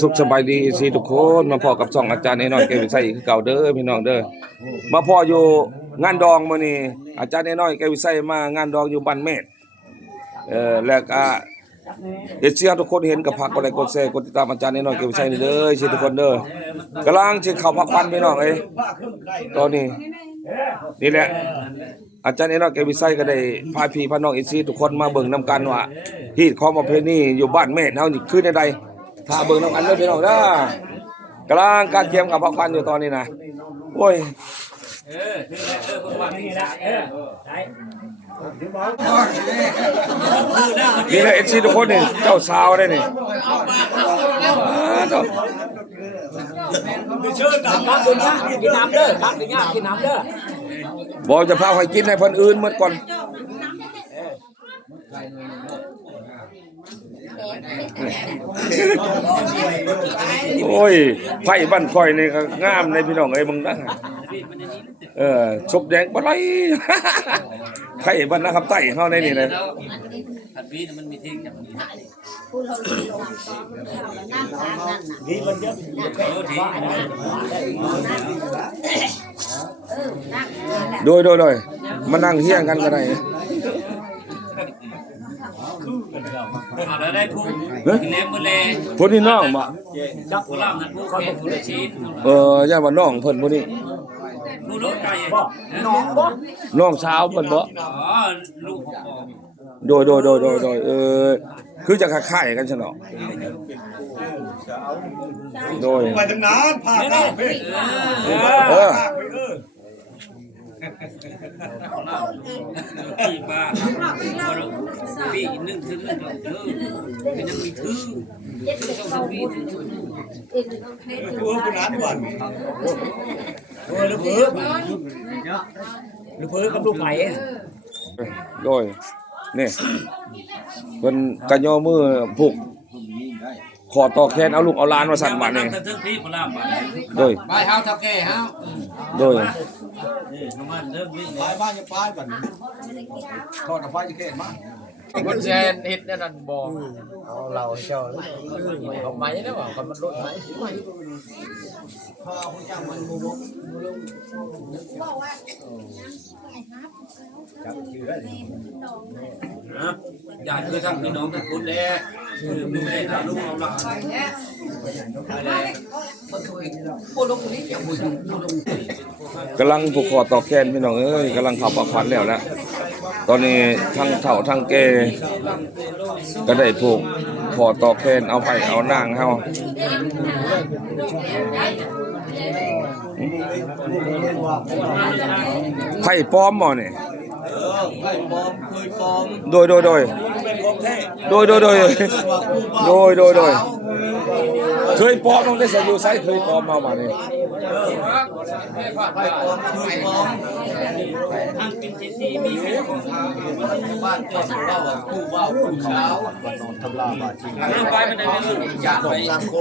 สุขสบายดีสิทุกคนมาพอกับช่องอาจารย์น้อยแก้ววิไสคือเก่าเด้อพี่น้องเด้อมาพออยู่งานดองมื้อนี้อาจารย์น้อยแก้ววิไสมางานดองอยู่บ้านเมธแล้วก็เสียทุกคนเห็นก็ฝากกดไลค์กดแชร์กดติดตามอาจารย์น้อยแก้ววิไสนี่เด้อสิทุกคนเด้อกำลังสิเข้าพักผ่อนพี่น้องตอนนี้นี่แหละอาจารย์น้อยแก้ววิไสก็ได้พาพี่พาน้องทุกคนมาเบิ่งนํกันว่าฮีตของประเพณีอยู่บ้านเมธเฮานี่คือใดถ้าเบิ่งน้ำกันเลยพี่น้องเด้อกำลังการเตรียมกับพักผ่อนอยู่ตอนนี้นะโอ้ยนี่แหละทุกคนนี่เจ้าสาวได้นี่เชิญน้ำกินน้ำเด้อครับกินน้ำเด้อบอกจะพาให้กินให้เพิ่นอื่นหมดก่อนโอ้ยไผ่บ้านข่อยนี่ก็งามในพี่น้องเอ้ยมึงนะชบแดงบ่ไหลไผ่บ้านนะครับใต้เฮาในนี่เลยผัดพีมันมีทิ้งอย่างนี้โดยมานั่งเฮี้ยงกันก็ได้ได้ผู้เลี้ยงมือเล่ผู้นี่น้องบ่จับผู้ล่ามนั่นผู้เขาผู้ได้ชีย่าว่าน้องเพิ่นผู้นี้ผู้ลูกไก่น้องบ่น้องสาวเพิ่นบ่ลูกโดยคือจะคล้ายๆกันซั่นเนาะโดยไปทางนั้นพาข้าวพี่ปีปลาปีนึงถึงนึงเป็นยังมีถือต้องปีตัวคนนั้นก่อนลูกเผือกับลูกไผ่โดยนี่เพิ่นกะย่อมือผูกขอต่อแขนเอาลูกเอาหลานมาสั่นบัดนี้โดยไปเฮาเฒ่าแก่เฮาโดยไปบ้านจะไปก่อนทอดไฟจะเกตมาคนแซนเฮ็ดนั่นบ่เอาเราเจ้าเลยเอาไม้แล้วว่าคนมันลดไม้พอคุณจังมันบ่บ่บอกว่าจับชื่อได้อยากคือทำพี่น้องกันพุทธแล้วดูแลลูกเอาหลานกำลังผูกคอต่อแขนพี่น้องเอ้ยกำลังเข้าพักผ่อนแล้วนะตอนนี้ทั้งเฒ่าทั้งแก่ก็ได้ผูกคอต่อแขนเอาไผเอานางเฮาไผ่ปลอมบ่นี่ไผ่ปลอมเคยปลอมโดยเป็นของแท้โดยเคยปลอมต้องได้ใส่อยู่ไสเคยปลอมมาบ่นี่ไผ่ปลอมเคยปลอมทางกินซีมีบ้านเจ้าเล่าผู้บ่าวผู้สาววันนอนทำลาบาจริงไปมันได้เรื่องญาติไปสังโค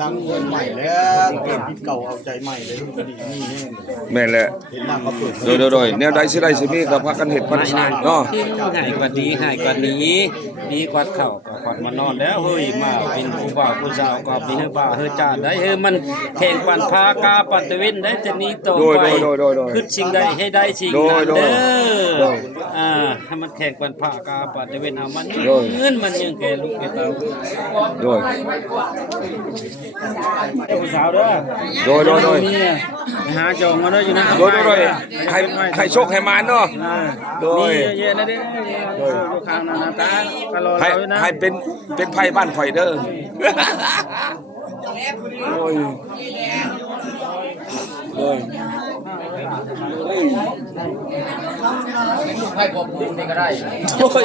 สร้างคนใหม่แล้วเปลี่ยนพิษเก่าเอาใจใหม่เลยคดีนี่แม่นแหละเห็นหน้าเขาเปิดโดยแนวใดสิได้สิมีก็พากันเฮ็ดมันสร้างเนาะง่ายกว่านี้ดีกว่าเข้าก็ก่อนมานอนแล้วเฮ้ยมาเป็นผู้บ่าวผู้สาวก็มีเฮือบ่าวเฮือจ้าได้เฮ้ยมันแข่งปันพากาปัตตะเวนได้จะนี้ต่อไปคือสิ่งใดให้ได้สิ่งนั้นเด้อให้มันแข่งปันพากาปัตตะเวนเอามันเงินมันยังแก่ลูกแก่เต้าโดยผู้สาวเด้อโดยหาจองมาเด้ออยู่นะโดยให้โชคให้มานเนาะโดยเยอะๆนะเด้ออยู่ข้างหน้าตาก็รอเราอยู่นะให้เป็นไผบ้านข่อยเด้อโดยไผ่บ่ปูนี่ก็ได้โดย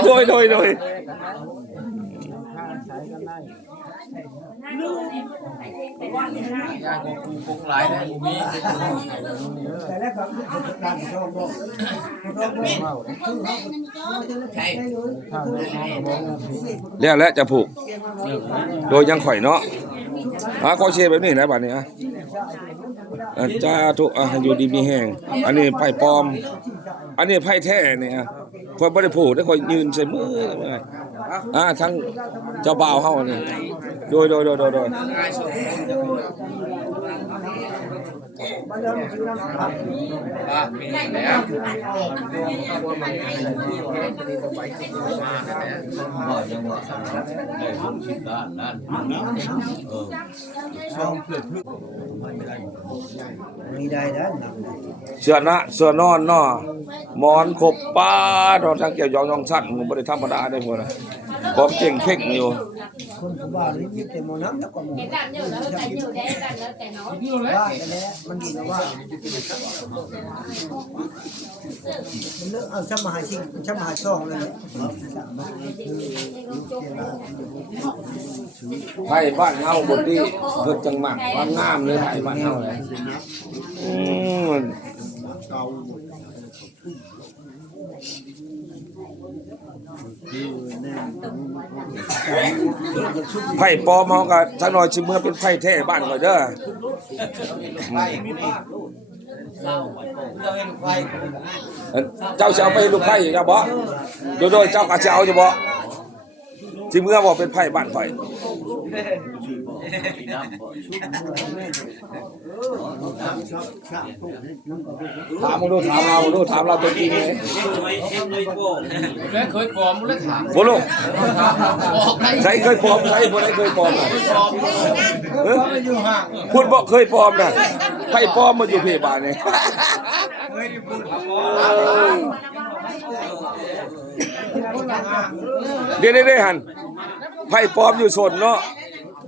ยากูปกหลายได้บ่มีแล้วจะผูกโดยยังข่อยเนาะขอเชียร์แบบนี้นะบัดนี้จ้าทุกอยู่ดีมีแห้งอันนี้ไผ่ปลอมอันนี้ไผ่แท้นี่ข่อยบ่ได้ผูกได้ข่อยยืนใส่มือ ทั้งเจ้าบ่าวเฮานี่โดยมีได้แล้ว เสื้อนอนเนาะหมอนขบป้าดอกทางเกี่ยวยองสั้นมันบ่ได้ธรรมดาได้พุ่นน่ะของเก่งเข่งอยู่ คนผู้บ้าหรือยึดแต่หมอน้ำแล้วก็หมอ Cái cạnh nhiều nữa, cái nhiều đen, cạnh nữa, cái nó. ว่าแต่แล้วมันดีนะว่ามันเลิกเอาช่างมาหาชิงช่างมาหาช่องเลย ไทยบ้านเฮาบ่ดีเพิ่นจังมักความงามเลยไทยบ้านเฮาเลยไผ่ปลอมเฮาก็จักหน่อยสิเมื่อเป็นไผ่แท้บ้านข่อยเด้อเจ้าสิเอาไปลูกไผ่อีกบ่โดยเจ้าก็สิเอาอยู่บ่สิเมื่อบ่เป็นไผ่บ้านข่อยถามเราตัวจริงเลยเคยปลอมเลยถามบ่ลูกใครเคยปลอมใครบ่ได้เคยปลอมพูดบ่เคยปลอมน่ะไผ่ปลอมมาอยู่เพบานนี่เด้ๆหั่นไผ่ปลอมอยู่สนเนาะ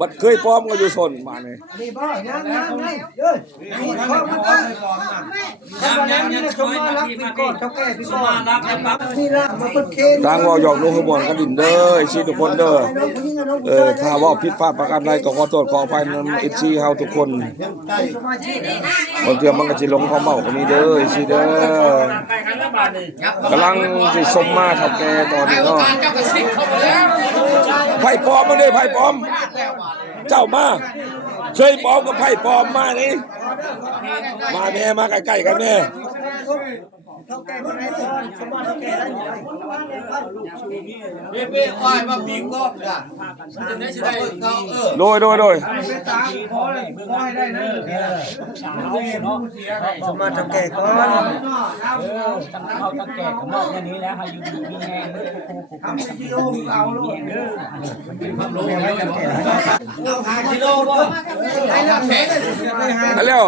บัดเคยปลอมก็อยู่สนมานี่นี่บ่ยังเด้อนี่พ่อมันได้ยังชมมารับพี่ก่อนเท่าแก่พี่ก่อนนี่ละมาเปิดเคนทางว่าหยอกลงขบวนกันดินเด้อสิทุกคนเด้อถ้าว่าผิดพลาดประการใดก็ขอโทษขออภัยนำ FC เฮาทุกคนบางเทื่อมันก็สิลงความเมาก็มีเด้อสิเด้อกำลังสิสมมาเท่าแก่ตอนนี้เนาะไผ่ปลอมมาเด้อไผ่ปลอมเจ้ามาเคยปลอมกับไผ่ปลอมมานี่มาแม่มาใกล้ๆกันแม่เท่าแก่คนไหนสมบัติเท่าแก่ได้ยังไงเป้อ้อยมาปีกอบจ้ะจะได้สิได้เขาโดยสมบัติเท่าแก่ก่อนเขาตะแก่ของนอกนี้แล้วให้อยู่มีแรงทำกิโลเอาลูกเอา5กิโลบ่ได้แล้วแข็ง แล้ว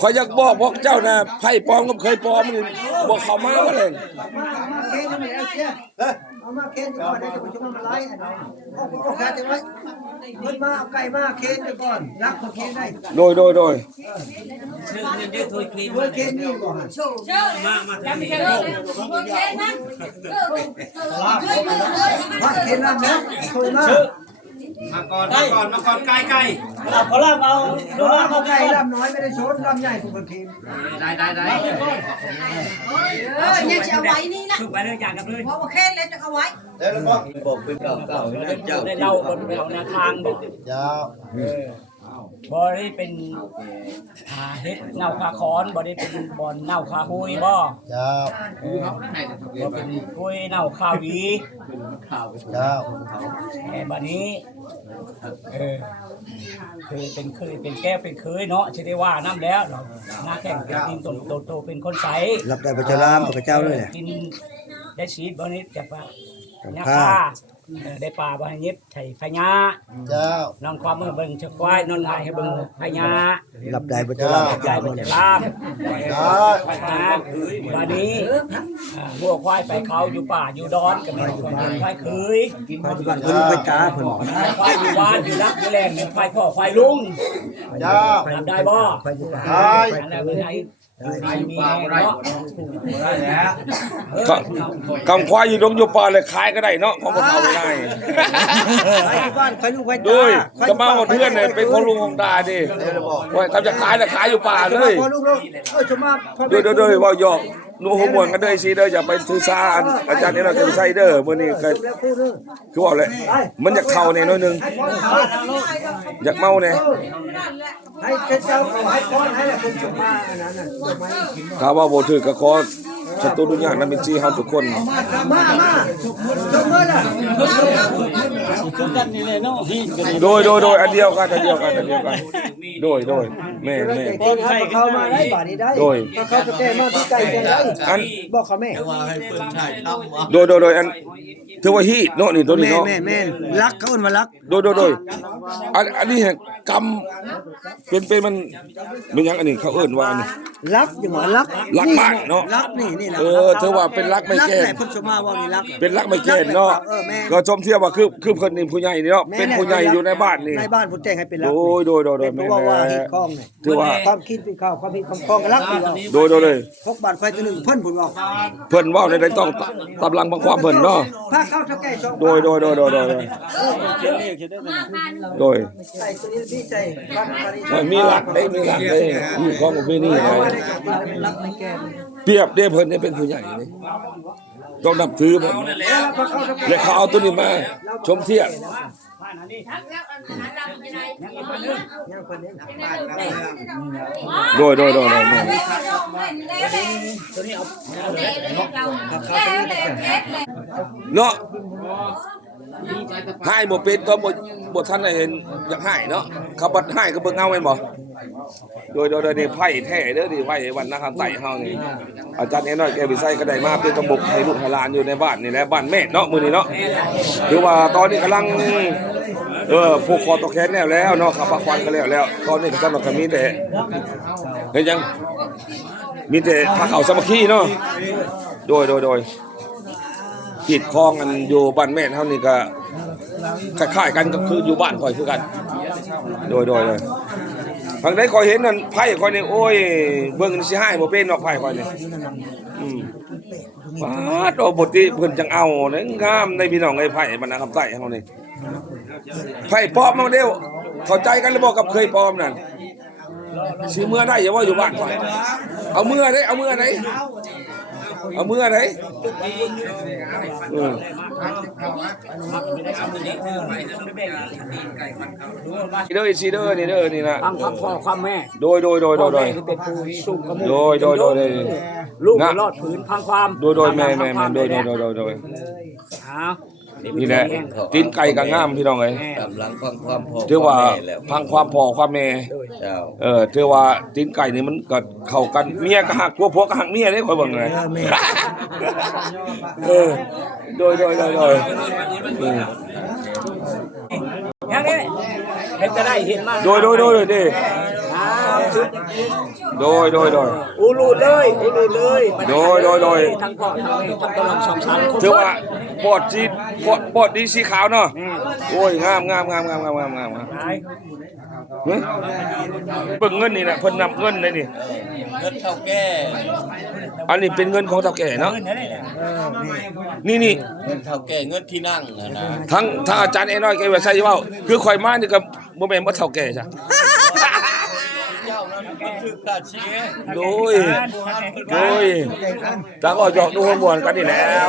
ขอยอยากบอกพวกเจ้านะไผ่ปลอมกับเคยปลอมนี่บอกเขามาว่าเลย มาเค้นนี่เอาเชี่ยเอามาเค้นก่อนได้จะไปชุมมาไล่อันนั้นโอเคจังไว้มันมาเอาไก่มาเค้นก่อนรักคนเค้นได้โดยชื่อเงินเดือนถอยครีม เค้นนี่ก่อน มาทำนี่ ว่าเค้นแล้วนะคุยมามาก่อนไก่พอลำเอาดูลำเอาไก่ลำน้อยไม่ได้ชนลำใหญ่ถูกคนเค้นได้ เนี่ยจะเอาไว้นี่นะ ถูกไปเลยอย่างกันเลย เพราะว่าแค่เล่นจะเอาไว้ แล้วก็บอกเป็นเก่าเจ้า ได้เล่าบนแนวทาง เจ้า บ่ได้เป็นเฮ็ดเน่าคาคอนบ่ได้เป็นบอนเน่าคาหุยบ่ เจ้า บ่เป็นหุยเน่าคาวี เจ้า แต่บัดนี้คือเป็นแก้วเป็นเคยเนาะสิได้ว่าน้ำแล้วเนาะหน้าแข้งเป็นดินโตเป็นคนใส รับได้พระเจ้าล้ำพระเจ้าเลย กินได้ชีดบ่นี้จักว่าญาคาได้ปลาบ่ให้เย็บไถพญา เจ้าน อนความมือเบิ่งชะควายนอนหายให้เบิ่งพญา รับได้พระเจ้าล้ำ ใจบ่ได้ลามบัดนี้วัวควายไปเขาอยู่ป่าอยู่ดอนก็มีคนควายเคย ปัจจุบันคนไปตาคน ควายอยู่บ้านอยู่รักอยู่แรงควายพ่อควายลุง เจ้า รับได้บ่ ได้ อันนั้นเป็นไงมีเนาะ กำควายอยู่ดงอยู่ป่าเลยขายก็ได้เนาะของพวกเขาได้ ไปบ้านไปลูกไป โดยจะมาหมดเพื่อนเนี่ยเป็นคนลุงของตาดิว่าเขาจะขายแต่ขายอยู่ป่าเลย พอลูกเราชมา โดยว่าหยอกหนูหัวมวนกันเด้อสิเด้ออย่าไปถือสาอาจารย์นี่เราจะใส่เด้อมื้อนี้ก็คือว่าเลยมันอยากเข้าเนี่ยน้อยนึงอยากเมาเนี่ย ให้เจ้าให้ก้อนให้แหละคนชมาอันนั้นน่ะ ถ้าว่าบ่ถือก็ขอสตูดุญาณนำเป็นสิเฮาทุกคน มา จบมื้อล่ะ โดยอันเดียวกันโดยแม่ คนให้เข้ามาได้บาดนี้ได้เขาจะแก้มาที่ไกลจังได๋ อัน บอกเขาแม่ ว่าให้เปิดชายทำวะ โดยอันถือว่าฮีดเนาะนี่ตัวนี้เนาะ แม่รักเขาเอิ้นว่ารัก โดยอันนี้กรรมเป็นมันยังอันนี้เขาเอิ้นว่านี่ รักจังว่ารัก รักมากเนาะ รักนี่ล่ะ ถือว่าเป็นรักไม่แกล้ง รักแหละเพิ่นสมมาว่านี่รัก เป็นรักไม่แกล้งเนาะ แม่ ก็ชมเทียบว่าคือเพิ่นนี่ผู้ใหญ่นี่เนาะเป็นผู้ใหญ่อยู่ในบ้านนี่ ในบ้านผู้แต่งให้เป็นรัก โดย เป็น แม่ เพราะว่าฮิตคองนี่ ถือว่า ความคิดเป็นข้าวความคิดความคองก็รักดีว่า โดยเลย พกบาทไฟตัวหนึงเพิ่นผุนบอก เพิ่นเว้าในใดต้องตำลังบังความเพิ่นเนาะ พาเข้าเท่าแก่ช่อง โดยโดย ใส่ตัวนี้พี่ใส่บ้านมานี่ มีหลักได้อยู่ของประเพณีนะ รักในแก่ เปรียบได้เพิ่นเนี่ยเป็นผู้ใหญ่นี่ต้องนับถือเพิ่นและเขาเอาตัวนี้มาชมเทียบ ยังเพิ่นเนี่ยบ้านเรา โดย เนาะให้บ่เป็นก็บ่ทันได้เห็นอยากให้เนาะเขาบัดให้ก็เบิ่งเอาแม่นบ่โดยนี่ไผ่แท้เด้อนี่ไว้วันนาคำไต่เฮานี่อาจารย์น้อยแกวิไสก็ได้มาเป็นกระบอกให้ลูกให้หลานอยู่ในบ้านนี่แหละบ้านแม่เนาะมื้อนี้เนาะคือว่าตอนนี้กำลังผูกคอตกแขนแล้วเนาะขับปะควันก็แล้วตอนนี้ก็สำหรับก็มีแต่เฮ็ดยังมีแต่พาเข้าสามัคคีเนาะโดยขีดคลองกันอยู่บ้านแม่เฮานี่ก็คล้ายๆกันก็คืออยู่บ้านข่อยคือกันโดยเลยทางใดข่อยเห็นนั่นไผข่อยนี่โอ้ยเบิ่งสิให้บ่เป็นเนาะไผข่อยนี่ปาดโอ้บ่ติเพิ่นจังเอาเด้งามในพี่น้องไอ้ไผบรรณาคำใต้เฮานี่ไผปลอมมาเด้วเข้าใจกันหรือบ่กับเคยปลอมนั่นสิเมื่อได้อย่าว่าอยู่บ้านข่อยเอาเมื่อได้เอาเมื่อไหนซีเดอร์นี่เด้อนี่นะ ฟังความพ่อความแม่ โดย คือเป็นผู้สูงกระหมู่ โดย ลูกรอดผืนพังความ โดยแม่โดยนี่แหละตีนไก่กับง่ามพี่น้องเอ้ย กำลังฟังความพอ ถือว่า แล้ว พังความพ่อความแม่ เจ้า ถือว่าตีนไก่นี่มันก็เข้ากันเมียก็หักผัวก็หักเมียเด้ข่อยเบิ่งเลยโดย อย่างนี้เห็นจะได้เห็นมาก โดยดิโดยอูรูดเลยโดย ทั้งพ่อทั้งแม่ทั้งกำลังสองสามคน ถือว่าปอดดีสีขาวเนาะโอ้ยงามเบิ่งเงินนี่น่ะเพิ่นนำเงินเลยนี่ เงินเท่าแก่ อันนี้เป็นเงินของเฒ่าแก่เนาะนี่ เงินเท่าแก่เงินที่นั่งนะ ทั้งอาจารย์ไอ้น้อยแกว่าใส่เว้าคือข่อยมานี่ก็บ่แม่นบ่เฒ่าแก่จ้ะ เจ้านั้นมันถือค่าเชียร์ โดยตาก็หยอกดูหัวม่วนกันนี่แล้ว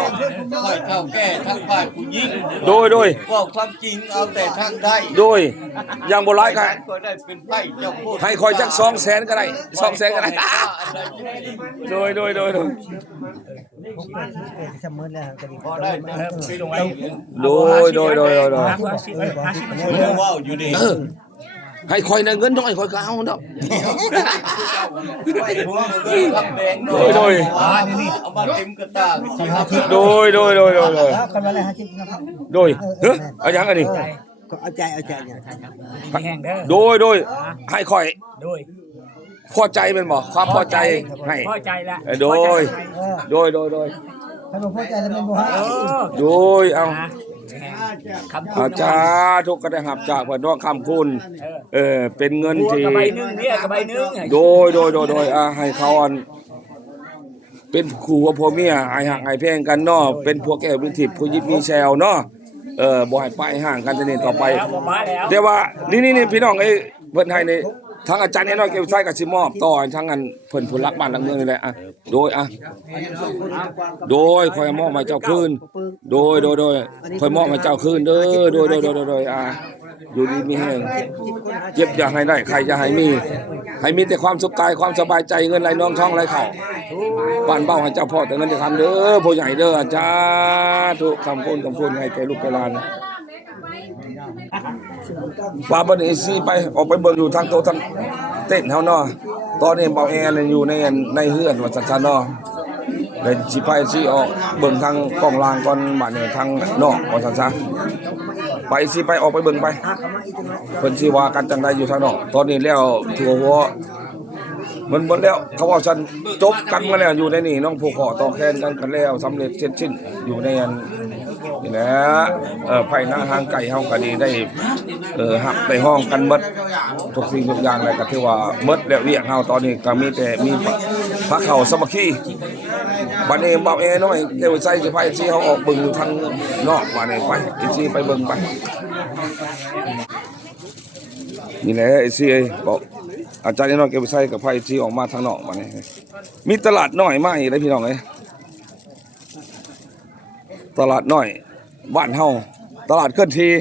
ค่อยเท่าแก่ทั้งฝ่ายผู้หญิง โดย บอกความจริงเอาแต่ทางได้ อย่างบ่หลายก็ ก็ได้เป็นไพ่เจ้าพูด ให้ข่อยจัก200,000ก็ได้200,000ก็ได้โดย เสมอแล้วก็ดี พอได้แต่ไปลงไว้ โดย ว้าวอยู่ดี ให้ข่อยน่ะเงินน้อยข่อยก็เอาเนาะ ทำแดง โดย เอามาเต็มกระตา โดย กันมาแล้วหากินนะครับ เอาหยังอันนี้ ก็เอาใจเนี่ย แห้งเด้อ โดยให้ข่อย โดย พอใจแม่นบ่ความพอใจให้ พอใจละ โดย ถ้าบ่พอใจแล้วมันบ่ให้ โดยเอา คำพูด อาจารย์ทุกก็ได้หับจากว่าน้องคำคุณเป็นเงิน หัว ที่ กระใบนึงเนี่ยกระใบนึง โดยให้เขาอันเป็นคู่กับพ่อเมียไอ้ห่างไอ้แพงกันเนาะเป็นพวกแก้ววิถิผู้ยิบมีแชวเนาะบ่ให้ไปห่างกันจะนี่ต่อไป แล้วบ่มาแล้ว แต่ว่านี่พี่น้องไอ้เพิ่นให้นี่ ทางอาจารย์น้อยแก้วใช้ก็สิมอบต่อให้ทางอันเพิ่นผู้รักบ้านรักเมืองนี่แหละอ่ะโดยโดยคอยมอบให้เจ้าคืนโดยคอยมอบให้เจ้าคืนเด้อโดยอยู่ดีมีแห้งเจ็บอย่าให้ได้ใครจะให้มีแต่ความสุขกายความสบายใจเงินไหลน้องท่องไหลเข้าบ้านเบ้าให้เจ้าพ่อแต่เงินจะทำเด้อผู้ใหญ่เด้ออาจารย์ทุกคำพูดให้แก่ลูกแก่หลานว่าบัดนี้สิไปออกไปเบิ่งอยู่ทางโตทางเต้นเฮาเนาะตอนนี้เบาแอร์อยู่ในเฮือนว่าซั่นๆเนาะเลยสิไปสิออกเบิ่งทางกล้องลางก่อนบัดนี้ทางนอกว่าซั่นซะไปสิไปออกไปเบิ่งไปเพิ่นสิว่ากันจังไดอยู่ทางนอกตอนนี้แล้วทั่วหัวมันหมดแล้วเขาว่าฉันจบกันมาแล้วอยู่ในนี่น้องผู้ขอต่อแค้นกันแล้วสำเร็จเสร็จสิ้นอยู่ในอันนี่แหละไผหน้าทางไก่เฮาก็ดีได้หักได้ห้องกันหมดทุกสิ่งทุกอย่างเลยก็ถือว่าหมดแล้วเรียกเฮาตอนนี้ก็มีแต่มีพระเข้าสามัคคีบัดนี้เบาแอน้อยเดี๋ยวใส่สิไผสิเฮาออกเบิ่งทางนอกบัดนี้ไปสิไปเบิ่งไปนี่แหละสิบอกอาจารย์น้อยเก็บไว้ใช้กับไผสิออกมาทางนอกบัดนี้มีตลาดน้อยมาอีกเลยพี่น้องเอ้ยตลาดน้อยบ้านเฮาตลาดเคลื่อนที่